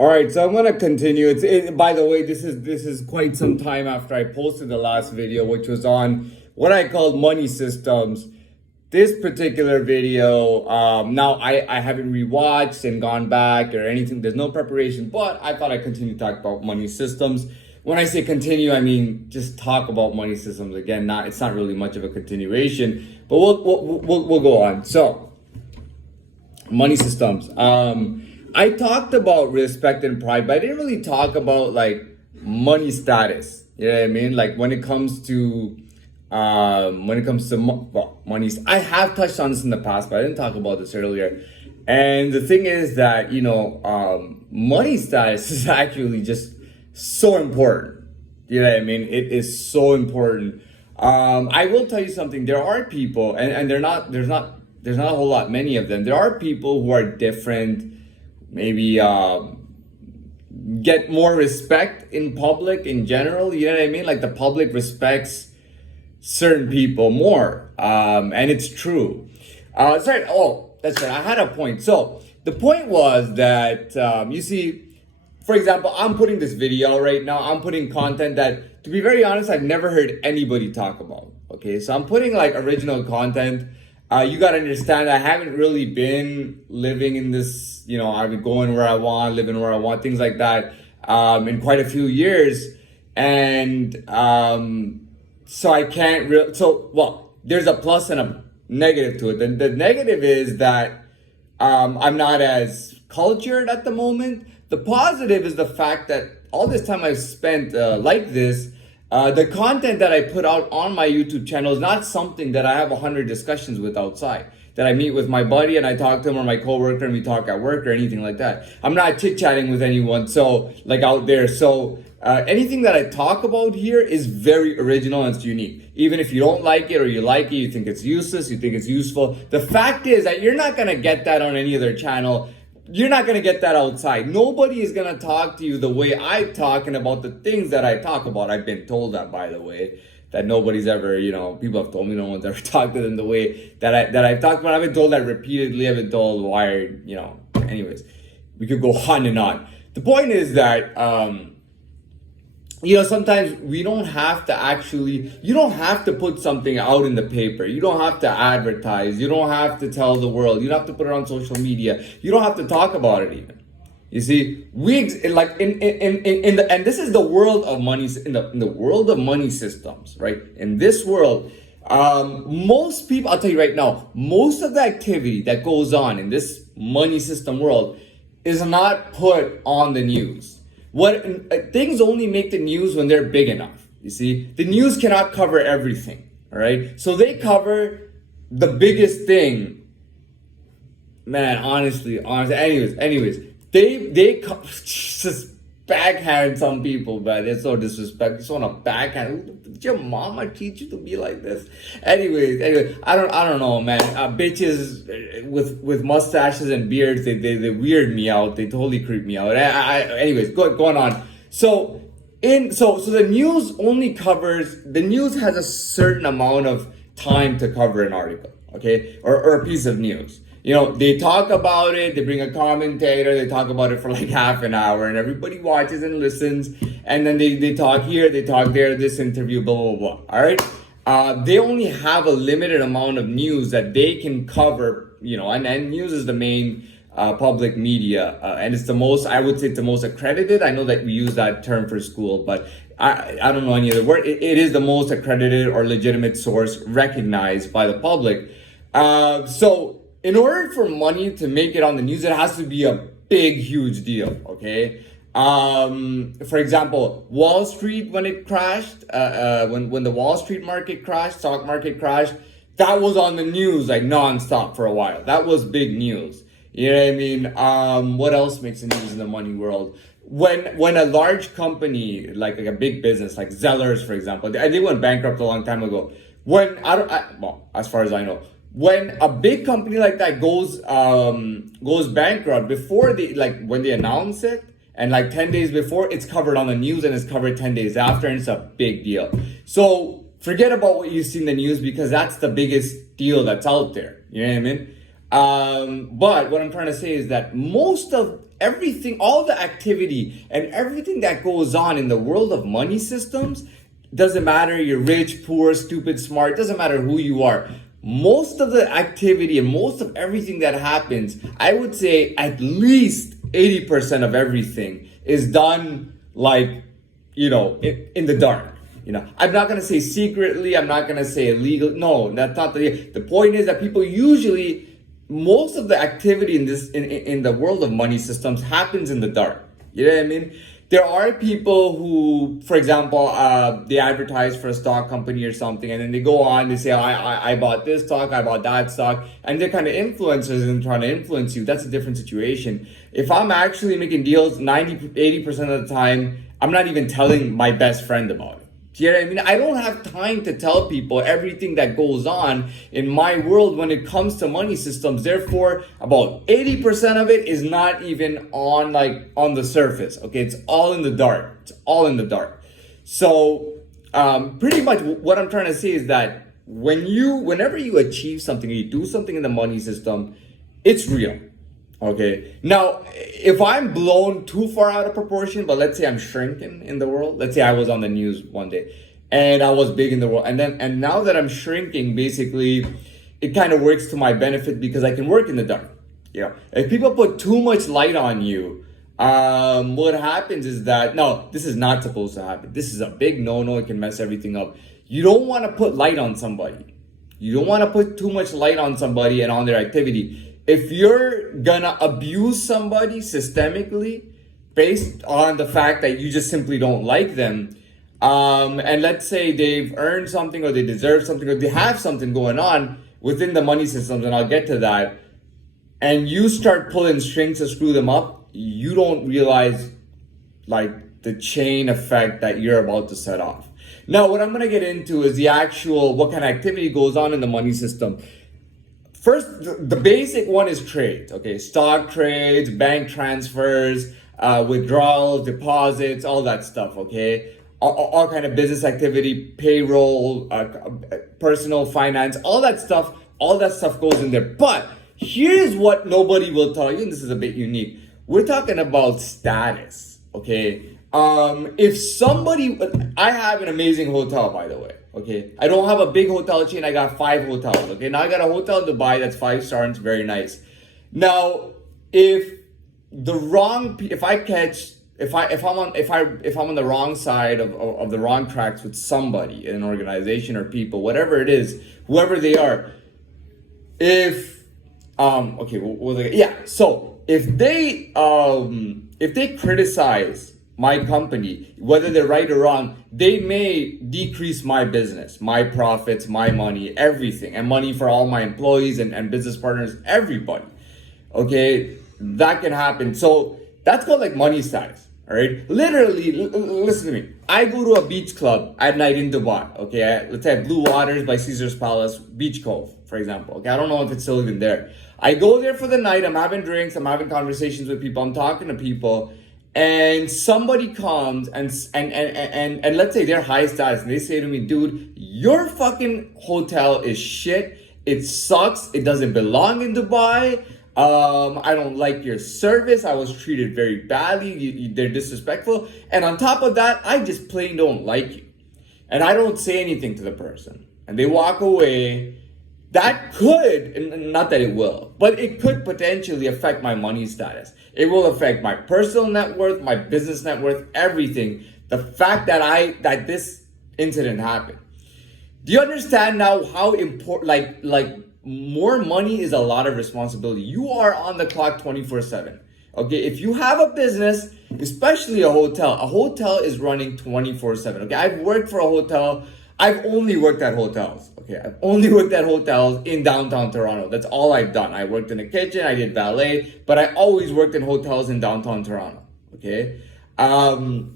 All right, so I'm gonna continue. By the way, this is quite some time after I posted the last video, which was on what I called money systems. This particular video, now I haven't rewatched and gone back or anything. There's no preparation, but I thought I'd continue to talk about money systems. When I say continue, I mean just talk about money systems again. It's not really much of a continuation, but we'll go on. So, money systems. I talked about respect and pride, but I didn't really talk about like money status. You know what I mean? Like when it comes to money. I have touched on this in the past, but I didn't talk about this earlier. And the thing is that money status is actually just so important. You know what I mean? It is so important. I will tell you something. There are people, and there's not a whole lot many of them. There are people who are different. Maybe get more respect in public in general. You know what I mean? Like the public respects certain people more, and it's true. Sorry. Oh, that's right. I had a point. So the point was that you see, for example, I'm putting this video right now. I'm putting content that, to be very honest, I've never heard anybody talk about. Okay, so I'm putting like original content. You gotta understand, I haven't really been living in this, I've been going where I want, living where I want, things like that, in quite a few years. And so I can't really, there's a plus and a negative to it. The negative is that I'm not as cultured at the moment. The positive is the fact that all this time I've spent like this, the content that I put out on my YouTube channel is not something that I have 100 discussions with outside. That I meet with my buddy and I talk to him, or my coworker and we talk at work or anything like that. I'm not chit-chatting with anyone, so like out there. So anything that I talk about here is very original and it's unique. Even if you don't like it or you like it, you think it's useless, you think it's useful. The fact is that you're not gonna get that on any other channel. You're not going to get that outside. Nobody is going to talk to you the way I talk and about the things that I talk about. I've been told that, by the way, that nobody's ever, people have told me no one's ever talked to them the way that I've talked about. I've been told that repeatedly. I've been told why, anyways, we could go on and on. The point is that, sometimes you don't have to put something out in the paper. You don't have to advertise. You don't have to tell the world. You don't have to put it on social media. You don't have to talk about it even. You see, and this is the world of money, in the world of money systems, right? In this world, most people, I'll tell you right now, most of the activity that goes on in this money system world is not put on the news. Things only make the news when they're big enough. You see, the news cannot cover everything. All right, so they cover the biggest thing. Man, honestly, anyways, they just backhand some people, man. They're so disrespectful. Just want to backhand. Did your mama teach you to be like this? Anyway, I don't know, man. Bitches with mustaches and beards, they weird me out. They totally creep me out. Anyways, going on. So the news only covers, the news has a certain amount of time to cover an article, okay, or a piece of news. They talk about it, they bring a commentator, they talk about it for like half an hour, and everybody watches and listens, and then they talk here, they talk there, this interview, blah, blah, blah, all right? They only have a limited amount of news that they can cover, and news is the main public media, and it's the most, I would say it's the most accredited. I know that we use that term for school, but I don't know any other word. It is the most accredited or legitimate source recognized by the public. So in order for money to make it on the news, it has to be a big, huge deal, okay? For example, Wall Street, when it crashed, when the Wall Street market crashed, stock market crashed, that was on the news like nonstop for a while. That was big news. You know what I mean? What else makes the news in the money world? When a large company, like a big business, like Zellers, for example, they went bankrupt a long time ago. As far as I know, when a big company like that goes bankrupt, when they announce it, and like 10 days before, it's covered on the news, and it's covered 10 days after, and it's a big deal. So forget about what you see in the news, because that's the biggest deal that's out there. You know what I mean? But what I'm trying to say is that most of everything, all the activity and everything that goes on in the world of money systems, doesn't matter you're rich, poor, stupid, smart, doesn't matter who you are. Most of the activity and most of everything that happens, I would say at least 80% of everything is done like, in the dark. I'm not gonna say secretly, I'm not gonna say illegal. No, that's not the point is that people usually, most of the activity in this in the world of money systems happens in the dark. You know what I mean? There are people who, for example, they advertise for a stock company or something, and then they go on, they say, I bought this stock, I bought that stock, and they're kind of influencers and trying to influence you. That's a different situation. If I'm actually making deals 80% of the time, I'm not even telling my best friend about it. Do you know what I mean? I don't have time to tell people everything that goes on in my world when it comes to money systems. Therefore, about 80% of it is not even on the surface. Okay, it's all in the dark. It's all in the dark. So, pretty much what I'm trying to say is that whenever you achieve something, you do something in the money system, it's real. Okay. Now, if I'm blown too far out of proportion, but let's say I'm shrinking in the world, let's say I was on the news one day and I was big in the world, and now that I'm shrinking, basically, it kind of works to my benefit because I can work in the dark. If people put too much light on you, what happens is that, no, this is not supposed to happen. This is a big no-no. It can mess everything up. You don't want to put light on somebody. You don't want to put too much light on somebody and on their activity. If you're gonna abuse somebody systemically based on the fact that you just simply don't like them, and let's say they've earned something or they deserve something or they have something going on within the money systems, and I'll get to that, and you start pulling strings to screw them up, you don't realize like the chain effect that you're about to set off. Now, what I'm gonna get into is the actual, what kind of activity goes on in the money system. First, the basic one is trades, okay? Stock trades, bank transfers, withdrawals, deposits, all that stuff, okay? All kind of business activity, payroll, personal finance, all that stuff goes in there. But here's what nobody will tell you, and this is a bit unique. We're talking about status, okay? If somebody, I have an amazing hotel, by the way. Okay, I don't have a big hotel chain. I got 5 hotels. Okay, now I got a hotel in Dubai that's 5-star and it's very nice. Now, if I'm on the wrong side of the wrong tracks with somebody in an organization or people, whatever it is, whoever they are, so if they criticize my company, whether they're right or wrong, they may decrease my business, my profits, my money, everything, and money for all my employees and business partners, everybody. Okay, that can happen. So that's called like money status. All right, literally, listen to me. I go to a beach club at night in Dubai. Okay, let's say Blue Waters by Caesar's Palace, Beach Cove, for example. Okay, I don't know if it's still even there. I go there for the night. I'm having drinks. I'm having conversations with people. I'm talking to people. And somebody comes and let's say they're high status and they say to me, dude, your fucking hotel is shit. It sucks. It doesn't belong in Dubai. I don't like your service. I was treated very badly. They're disrespectful. And on top of that, I just plain don't like you. And I don't say anything to the person. And they walk away. That could, not that it will, but it could potentially affect my money status. It will affect my personal net worth, my business net worth, everything. The fact that this incident happened. Do you understand now how important, like more money is a lot of responsibility. You are on the clock 24/7. Okay, if you have a business, especially a hotel is running 24/7. Okay, I've worked for a hotel. I've only worked at hotels. Okay, I've only worked at hotels in downtown Toronto. That's all I've done. I worked in the kitchen, I did valet, but I always worked in hotels in downtown Toronto. Okay, and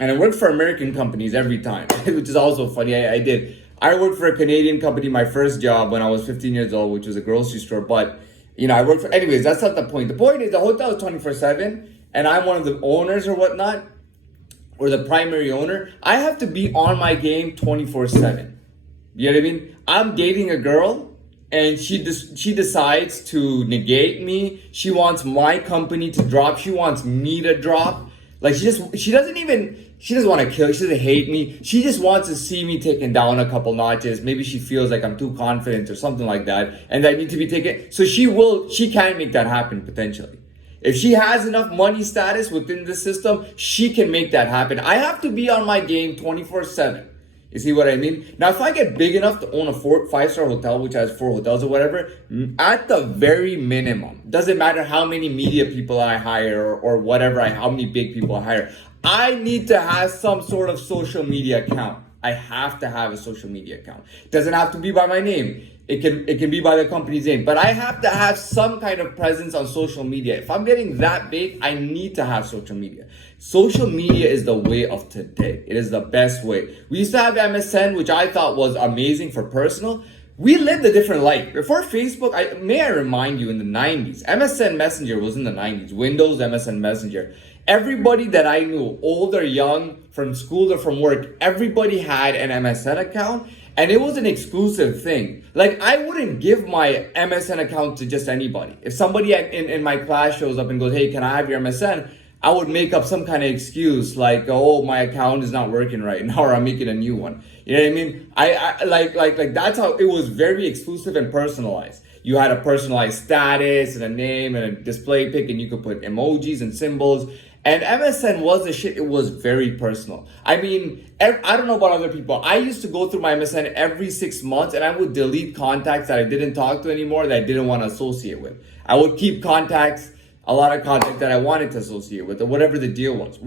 I worked for American companies every time, which is also funny. I worked for a Canadian company, my first job when I was 15 years old, which was a grocery store. But I worked for. Anyways, that's not the point. The point is the hotel is 24/7, and I'm one of the owners or whatnot, or the primary owner. I have to be on my game 24/7. You know what I mean? I'm dating a girl. and she decides to negate me. She wants my company to drop. She wants me to drop. Like she doesn't want to kill. She doesn't hate me. She just wants to see me taken down a couple notches. Maybe she feels like I'm too confident or something like that, and I need to be taken. So she can make that happen potentially. If she has enough money status within the system, she can make that happen. I have to be on my game 24/7. You see what I mean? Now, if I get big enough to own a 5-star hotel, which has 4 hotels or whatever, at the very minimum, doesn't matter how many media people I hire or whatever, how many big people I hire, I need to have some sort of social media account. I have to have a social media account. It doesn't have to be by my name. It can be by the company's name, but I have to have some kind of presence on social media. If I'm getting that big, I need to have social media. Social media is the way of today. It is the best way. We used to have MSN, which I thought was amazing for personal. We lived a different life. Before Facebook, I remind you, in the 90s, MSN Messenger was in the 90s. Windows MSN Messenger. Everybody that I knew, old or young, from school or from work, everybody had an MSN account. And it was an exclusive thing. Like, I wouldn't give my MSN account to just anybody. If somebody in my class shows up and goes, hey, can I have your MSN? I would make up some kind of excuse like, oh, my account is not working right now, or I'm making a new one. You know what I mean? I like that's how it was, very exclusive and personalized. You had a personalized status and a name and a display pic, and you could put emojis and symbols. And MSN was the shit. It was very personal. I mean, I don't know about other people. I used to go through my MSN every 6 months, and I would delete contacts that I didn't talk to anymore, that I didn't want to associate with. I would keep contacts, a lot of contacts that I wanted to associate with, or whatever the deal was.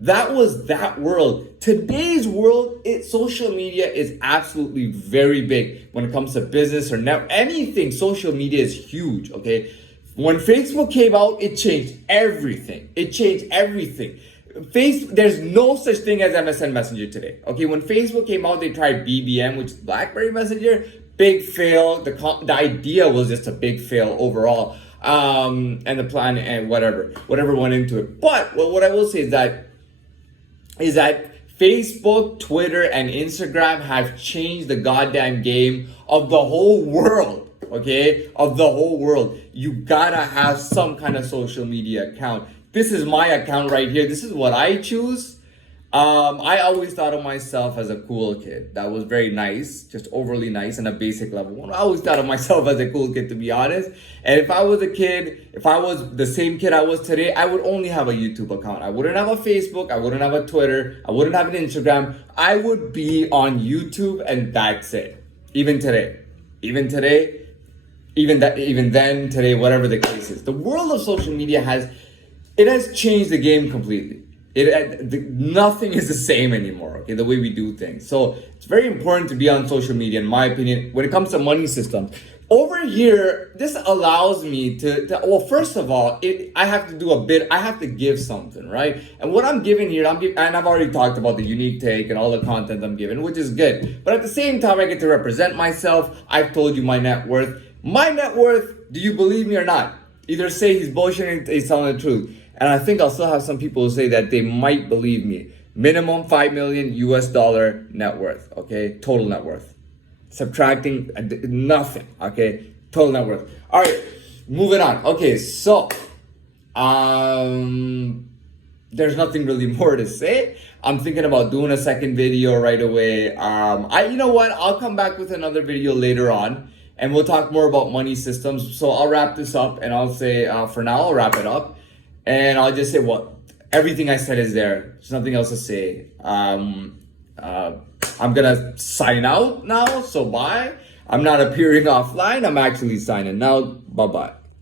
That was that world. Today's world, social media is absolutely very big when it comes to business or anything. Social media is huge, okay? When Facebook came out, it changed everything. There's no such thing as MSN Messenger today. Okay, when Facebook came out, they tried BBM, which is BlackBerry Messenger. Big fail. The idea was just a big fail overall. And the plan and whatever went into it. But what I will say is that Facebook, Twitter, and Instagram have changed the goddamn game of the whole world. Okay, of the whole world. You gotta have some kind of social media account. This is my account right here. This is what I choose. I always thought of myself as a cool kid. That was very nice, just overly nice on a basic level. I always thought of myself as a cool kid, to be honest. And if I was the same kid I was today, I would only have a YouTube account. I wouldn't have a Facebook. I wouldn't have a Twitter. I wouldn't have an Instagram. I would be on YouTube, and that's it. Even then, today, whatever the case is. The world of social media has changed the game completely. Nothing is the same anymore, okay, the way we do things. So it's very important to be on social media, in my opinion, when it comes to money systems. Over here, this allows me well, first of all, I have to give something, right? And what I'm giving here, and I've already talked about the unique take and all the content I'm giving, which is good. But at the same time, I get to represent myself. I've told you my net worth. My net worth, do you believe me or not? Either say he's bullshitting or he's telling the truth. And I think I'll still have some people who say that they might believe me. Minimum $5 million US net worth, okay? Total net worth. Subtracting nothing, okay? Total net worth. All right, moving on. Okay, so there's nothing really more to say. I'm thinking about doing a second video right away. You know what? I'll come back with another video later on, and we'll talk more about money systems. So I'll wrap this up, and I'll say, for now, I'll wrap it up. And I'll just say everything I said is there. There's nothing else to say. I'm gonna sign out now, so bye. I'm not appearing offline. I'm actually signing out. Bye-bye.